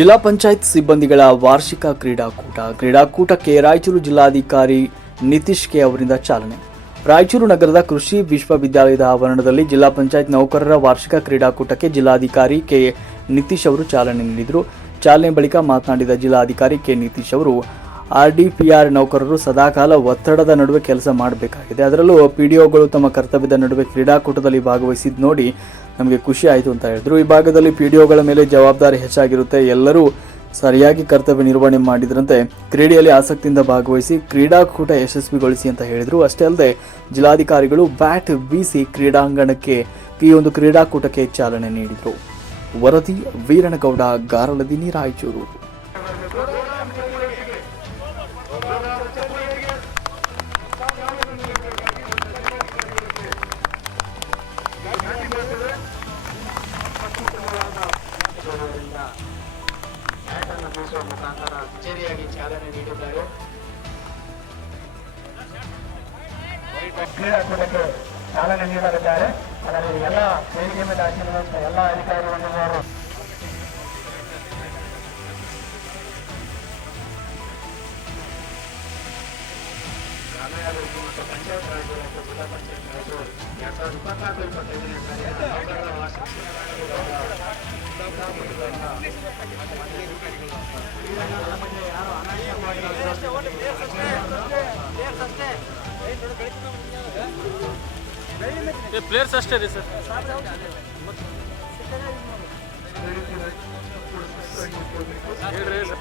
ಜಿಲ್ಲಾ ಪಂಚಾಯತ್ ಸಿಬ್ಬಂದಿಗಳ ವಾರ್ಷಿಕ ಕ್ರೀಡಾಕೂಟ. ಕ್ರೀಡಾಕೂಟಕ್ಕೆ ರಾಯಚೂರು ಜಿಲ್ಲಾಧಿಕಾರಿ ನಿತೀಶ್ ಕೆ ಅವರಿಂದ ಚಾಲನೆ. ರಾಯಚೂರು ನಗರದ ಕೃಷಿ ವಿಶ್ವವಿದ್ಯಾಲಯದ ಆವರಣದಲ್ಲಿ ಜಿಲ್ಲಾ ಪಂಚಾಯತ್ ನೌಕರರ ವಾರ್ಷಿಕ ಕ್ರೀಡಾಕೂಟಕ್ಕೆ ಜಿಲ್ಲಾಧಿಕಾರಿ ಕೆ ನಿತೀಶ್ ಅವರು ಚಾಲನೆ ನೀಡಿದರು. ಚಾಲನೆ ಬಳಿಕ ಮಾತನಾಡಿದ ಜಿಲ್ಲಾಧಿಕಾರಿ ಕೆ ನಿತೀಶ್ ಅವರು ಆರ್ಡಿಪಿಆರ್ ನೌಕರರು ಸದಾಕಾಲ ಒತ್ತಡದ ನಡುವೆ ಕೆಲಸ ಮಾಡಬೇಕಾಗಿದೆ. ಅದರಲ್ಲೂ ಪಿ ಡಿ ಒಗಳು ತಮ್ಮ ಕರ್ತವ್ಯದ ನಡುವೆ ಕ್ರೀಡಾಕೂಟದಲ್ಲಿ ಭಾಗವಹಿಸಿದ್ ನೋಡಿ ನಮಗೆ ಖುಷಿ ಆಯಿತು ಅಂತ ಹೇಳಿದ್ರು. ಈ ಭಾಗದಲ್ಲಿ ಪಿಡಿಒಗಳ ಮೇಲೆ ಜವಾಬ್ದಾರಿ ಹೆಚ್ಚಾಗಿರುತ್ತೆ. ಎಲ್ಲರೂ ಸರಿಯಾಗಿ ಕರ್ತವ್ಯ ನಿರ್ವಹಣೆ ಮಾಡಿದ್ರಂತೆ ಕ್ರೀಡೆಯಲ್ಲಿ ಆಸಕ್ತಿಯಿಂದ ಭಾಗವಹಿಸಿ ಕ್ರೀಡಾಕೂಟ ಯಶಸ್ವಿಗೊಳಿಸಿ ಅಂತ ಹೇಳಿದರು. ಅಷ್ಟೇ ಅಲ್ಲದೆ ಜಿಲ್ಲಾಧಿಕಾರಿಗಳು ಬ್ಯಾಟ್ ಬೀಸಿ ಕ್ರೀಡಾಂಗಣಕ್ಕೆ ಈ ಒಂದು ಕ್ರೀಡಾಕೂಟಕ್ಕೆ ಚಾಲನೆ ನೀಡಿದರು. ವರದಿ ವೀರಣಗೌಡ ಗಾರಲದಿನಿ ರಾಯಚೂರು. ಮುಖಾಂತರ ಕಚೇರಿಯಾಗಿ ಚಾಲನೆ ನೀಡಿದ್ದಾರೆ. ಕ್ರೀಡಾಕೂಟಕ್ಕೆ ಚಾಲನೆ ನೀಡಲಿದ್ದಾರೆ. ಅದರಲ್ಲಿ ಎಲ್ಲ ವೇದಿಕೆ ಮೇಲೆ ಹಾಕಿರುವಂತಹ ಎಲ್ಲ ಅಧಿಕಾರಿಗಳು ಪಂಚಾಯತ್ ರಾಜ್ ಮತ್ತು ಜಿಲ್ಲಾ ಪಂಚಾಯತ್ ರಾಜ್ ಎರಡ್ ಸಾವಿರದ ಇಪ್ಪತ್ನಾಲ್ಕು ಇಪ್ಪತ್ತೈದನೇ ವಾರ್ಷಿಕ ಪ್ಲೇಯರ್ಸ್ ಅಷ್ಟೇ ರೀ ಸರ್. ಹೇಳ್ರಿ ಹೇಳ್ರಿ.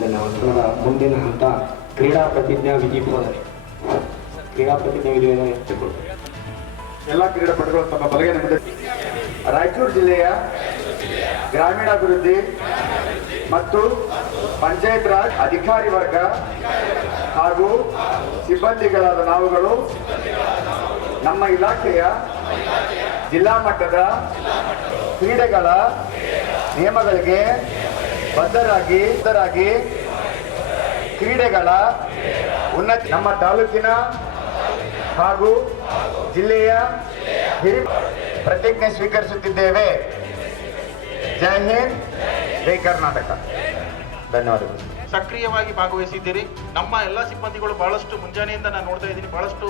ಧನ್ಯವಾದಗಳ ಮುಂದಿನ ಹಂತ ಕ್ರೀಡಾ ಪ್ರತಿಜ್ಞಾ ವಿಧಿ ಕ್ರೀಡಾ ಪ್ರತಿಜ್ಞಾ ಹೆಚ್ಚಿಕೊಂಡು ಎಲ್ಲ ಕ್ರೀಡಾಪಟುಗಳು ತಮ್ಮ ಬಲಗೆ ಮುಂದೆ ರಾಯಚೂರು ಜಿಲ್ಲೆಯ ಗ್ರಾಮೀಣಾಭಿವೃದ್ಧಿ ಮತ್ತು ಪಂಚಾಯತ್ ರಾಜ್ ಅಧಿಕಾರಿ ವರ್ಗ ಹಾಗೂ ಸಿಬ್ಬಂದಿಗಳಾದ ನಾವುಗಳು ನಮ್ಮ ಇಲಾಖೆಯ ಜಿಲ್ಲಾ ಮಟ್ಟದ ಕ್ರೀಡೆಗಳ ನಿಯಮಗಳಿಗೆ ಬದ್ಧರಾಗಿ ಬದ್ಧರಾಗಿ ಕ್ರೀಡೆಗಳ ಉನ್ನತಿ ನಮ್ಮ ತಾಲೂಕಿನ ಹಾಗೂ ಜಿಲ್ಲೆಯ ಪ್ರತಿಜ್ಞೆ ಸ್ವೀಕರಿಸುತ್ತಿದ್ದೇವೆ. ಜೈ ಹಿಂದ್, ಜೈ ಕರ್ನಾಟಕ. ಧನ್ಯವಾದಗಳು. ಸಕ್ರಿಯವಾಗಿ ಭಾಗವಹಿಸಿದ್ದೀರಿ. ನಮ್ಮ ಎಲ್ಲ ಸಿಬ್ಬಂದಿಗಳು ಬಹಳಷ್ಟು ಮುಂಜಾನೆಯಿಂದ ನಾನು ನೋಡ್ತಾ ಇದ್ದೀನಿ. ಬಹಳಷ್ಟು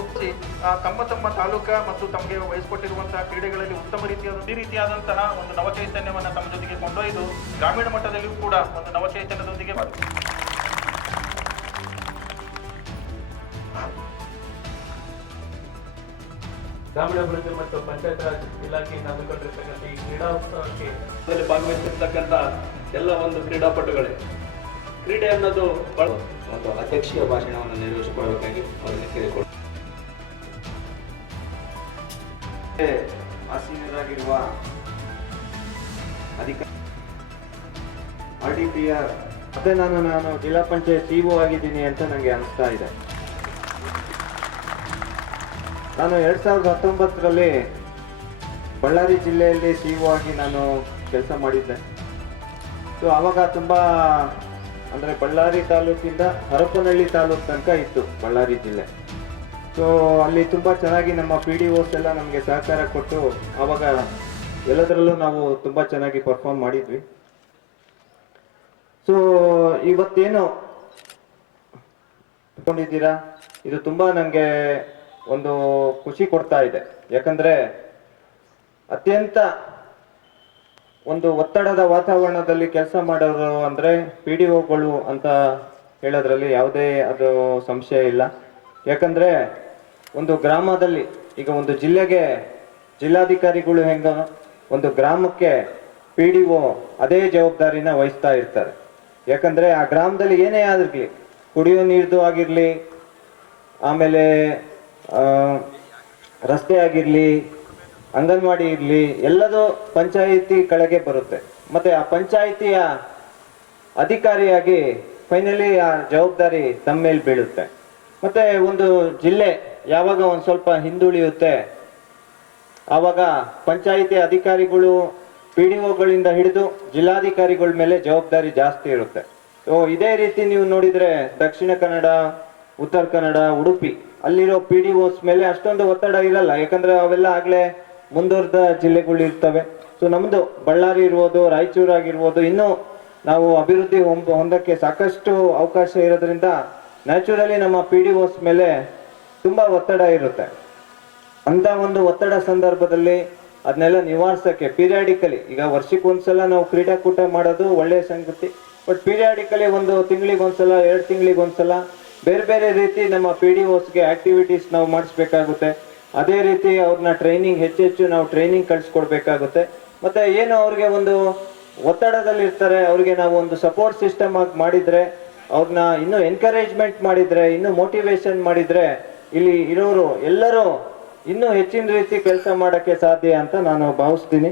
ತಮ್ಮ ತಮ್ಮ ತಾಲೂಕಾ ಮತ್ತು ತಮಗೆ ವಹಿಸಿಕೊಟ್ಟಿರುವಂತಹ ಕ್ರೀಡೆಗಳಲ್ಲಿ ಉತ್ತಮ ರೀತಿಯಾದ ಈ ರೀತಿಯಾದಂತಹ ಒಂದು ನವಚೈತನ್ಯವನ್ನು ತಮ್ಮ ಜೊತೆಗೆ ಕೊಂಡೊಯ್ದು ಗ್ರಾಮೀಣ ಮಟ್ಟದಲ್ಲಿಯೂ ಕೂಡ ಒಂದು ನವಚೈತನ್ಯದೊಂದಿಗೆ ಗ್ರಾಮೀಣಾಭಿವೃದ್ಧಿ ಮತ್ತು ಪಂಚಾಯತ್ ರಾಜ್ ಇಲಾಖೆಯಿಂದ ಹಮ್ಮಿಕೊಂಡಿರ್ತಕ್ಕಂಥ ಈ ಕ್ರೀಡಾ ಉತ್ಸವಕ್ಕೆ ಅದರಲ್ಲಿ ಭಾಗವಹಿಸಿರ್ತಕ್ಕಂಥ ಎಲ್ಲ ಒಂದು ಕ್ರೀಡಾಪಟುಗಳೇ. ಕ್ರೀಡೆ ಅನ್ನೋದು ಬಹಳ ಒಂದು ಅಧ್ಯಕ್ಷೀಯ ಭಾಷಣವನ್ನು ನಿರ್ವಹಿಸಿಕೊಳ್ಳಬೇಕಾಗಿ ಅವರಿಗೆ ಕೇಳಿಕೊಳ್ಳಿ. ಆಸೀನರಾಗಿರುವ ಅಧಿಕಾರಿ ಆರ್ ಡಿ ಪಿ ಆರ್. ಮತ್ತೆ ನಾನು ನಾನು ಜಿಲ್ಲಾ ಪಂಚಾಯತ್ ಸಿಒ ಆಗಿದ್ದೀನಿ ಅಂತ ನನಗೆ ಅನಿಸ್ತಾ ಇದೆ. ನಾನು ಎರಡು ಸಾವಿರದ ಹತ್ತೊಂಬತ್ತರಲ್ಲಿ ಬಳ್ಳಾರಿ ಜಿಲ್ಲೆಯಲ್ಲಿ ಸಿ ಒ ಆಗಿ ನಾನು ಕೆಲಸ ಮಾಡಿದ್ದೆ. ಸೊ ಆವಾಗ ತುಂಬ, ಅಂದರೆ ಬಳ್ಳಾರಿ ತಾಲೂಕಿಂದ ಹರಪನಹಳ್ಳಿ ತಾಲೂಕು ತನಕ ಇತ್ತು ಬಳ್ಳಾರಿ ಜಿಲ್ಲೆ. ಸೊ ಅಲ್ಲಿ ತುಂಬ ಚೆನ್ನಾಗಿ ನಮ್ಮ ಪಿ ಡಿ ಓಸ್ ಎಲ್ಲ ನಮಗೆ ಸಹಕಾರ ಕೊಟ್ಟು ಆವಾಗ ಎಲ್ಲದರಲ್ಲೂ ನಾವು ತುಂಬ ಚೆನ್ನಾಗಿ ಪರ್ಫಾರ್ಮ್ ಮಾಡಿದ್ವಿ. ಸೊ ಇವತ್ತೇನು ತಗೊಂಡಿದ್ದೀರಾ? ಇದು ತುಂಬ ನನಗೆ ಒಂದು ಖುಷಿ ಕೊಡ್ತಾ ಇದೆ. ಯಾಕಂದ್ರೆ ಅತ್ಯಂತ ಒಂದು ಒತ್ತಡದ ವಾತಾವರಣದಲ್ಲಿ ಕೆಲಸ ಮಾಡೋರು ಅಂದ್ರೆ ಪಿ ಡಿ ಒಗಳು ಅಂತ ಹೇಳೋದ್ರಲ್ಲಿ ಯಾವುದೇ ಅದು ಸಂಶಯ ಇಲ್ಲ. ಯಾಕಂದ್ರೆ ಒಂದು ಗ್ರಾಮದಲ್ಲಿ, ಈಗ ಒಂದು ಜಿಲ್ಲೆಗೆ ಜಿಲ್ಲಾಧಿಕಾರಿಗಳು ಹೆಂಗ ಒಂದು ಗ್ರಾಮಕ್ಕೆ ಪಿ ಡಿ ಒ ಅದೇ ಜವಾಬ್ದಾರಿನ ವಹಿಸ್ತಾ ಇರ್ತಾರೆ. ಯಾಕಂದ್ರೆ ಆ ಗ್ರಾಮದಲ್ಲಿ ಏನೇ ಆಗಿರಲಿ, ಕುಡಿಯೋ ನೀರ್ದು ಆಗಿರ್ಲಿ, ಆಮೇಲೆ ರಸ್ತೆ ಆಗಿರಲಿ, ಅಂಗನವಾಡಿ ಇರಲಿ, ಎಲ್ಲದೂ ಪಂಚಾಯಿತಿ ಕೆಳಗೆ ಬರುತ್ತೆ. ಮತ್ತೆ ಆ ಪಂಚಾಯಿತಿಯ ಅಧಿಕಾರಿಯಾಗಿ ಫೈನಲಿ ಆ ಜವಾಬ್ದಾರಿ ತಮ್ಮ ಮೇಲೆ ಬೀಳುತ್ತೆ. ಮತ್ತೆ ಒಂದು ಜಿಲ್ಲೆ ಯಾವಾಗ ಒಂದು ಸ್ವಲ್ಪ ಹಿಂದುಳಿಯುತ್ತೆ, ಆವಾಗ ಪಂಚಾಯಿತಿ ಅಧಿಕಾರಿಗಳು ಪಿ ಡಿ ಒಗಳಿಂದ ಹಿಡಿದು ಜಿಲ್ಲಾಧಿಕಾರಿಗಳ ಮೇಲೆ ಜವಾಬ್ದಾರಿ ಜಾಸ್ತಿ ಇರುತ್ತೆ. ಸೊ ಇದೇ ರೀತಿ ನೀವು ನೋಡಿದ್ರೆ ದಕ್ಷಿಣ ಕನ್ನಡ, ಉತ್ತರ ಕನ್ನಡ, ಉಡುಪಿ ಅಲ್ಲಿರೋ ಪಿ ಡಿ ಓಸ್ ಮೇಲೆ ಅಷ್ಟೊಂದು ಒತ್ತಡ ಇರಲ್ಲ, ಯಾಕಂದ್ರೆ ಅವೆಲ್ಲ ಆಗ್ಲೇ ಮುಂದುವರೆದ ಜಿಲ್ಲೆಗಳು ಇರ್ತವೆ. ಸೊ ನಮ್ದು ಬಳ್ಳಾರಿ ಇರ್ಬೋದು, ರಾಯಚೂರು ಆಗಿರ್ಬೋದು, ಇನ್ನೂ ನಾವು ಅಭಿವೃದ್ಧಿ ಹೊಂದ- ಹೊಂದಕ್ಕೆ ಸಾಕಷ್ಟು ಅವಕಾಶ ಇರೋದ್ರಿಂದ ನ್ಯಾಚುರಲಿ ನಮ್ಮ ಪಿ ಡಿ ಓಸ್ ಮೇಲೆ ತುಂಬಾ ಒತ್ತಡ ಇರುತ್ತೆ. ಅಂತ ಒಂದು ಒತ್ತಡ ಸಂದರ್ಭದಲ್ಲಿ ಅದನ್ನೆಲ್ಲ ನಿವಾರಿಸಕ್ಕೆ ಪೀರಿಯಾಡಿಕಲಿ, ಈಗ ವರ್ಷಕ್ಕೆ ಒಂದ್ಸಲ ನಾವು ಕ್ರೀಡಾಕೂಟ ಮಾಡೋದು ಒಳ್ಳೆಯ ಸಂಗತಿ. ಬಟ್ ಪೀರಿಯಾಡಿಕಲಿ ಒಂದು ತಿಂಗ್ಳಿಗೊಂದ್ಸಲ, ಎರಡು ತಿಂಗಳಿಗೆ ಒಂದ್ಸಲ ಬೇರೆ ಬೇರೆ ರೀತಿ ನಮ್ಮ ಪಿ ಡಿ ಓಸ್ಗೆ ಆಕ್ಟಿವಿಟೀಸ್ ನಾವು ಮಾಡಿಸ್ಬೇಕಾಗುತ್ತೆ. ಅದೇ ರೀತಿ ಅವ್ರನ್ನ ಟ್ರೈನಿಂಗ್ ಹೆಚ್ಚೆಚ್ಚು ನಾವು ಟ್ರೈನಿಂಗ್ ಕಳಿಸ್ಕೊಡ್ಬೇಕಾಗುತ್ತೆ. ಮತ್ತೆ ಏನು ಅವ್ರಿಗೆ ಒಂದು ಒತ್ತಡದಲ್ಲಿ ಇರ್ತಾರೆ ಅವ್ರಿಗೆ ನಾವು ಒಂದು ಸಪೋರ್ಟ್ ಸಿಸ್ಟಮ್ ಆಗಿ ಮಾಡಿದ್ರೆ ಅವ್ರನ್ನ ಇನ್ನೂ ಎನ್ಕರೇಜ್ಮೆಂಟ್ ಮಾಡಿದ್ರೆ, ಇನ್ನೂ ಮೋಟಿವೇಶನ್ ಮಾಡಿದ್ರೆ, ಇಲ್ಲಿ ಇರೋರು ಎಲ್ಲರೂ ಇನ್ನೂ ಹೆಚ್ಚಿನ ರೀತಿ ಕೆಲಸ ಮಾಡೋಕ್ಕೆ ಸಾಧ್ಯ ಅಂತ ನಾನು ಭಾವಿಸ್ತೀನಿ.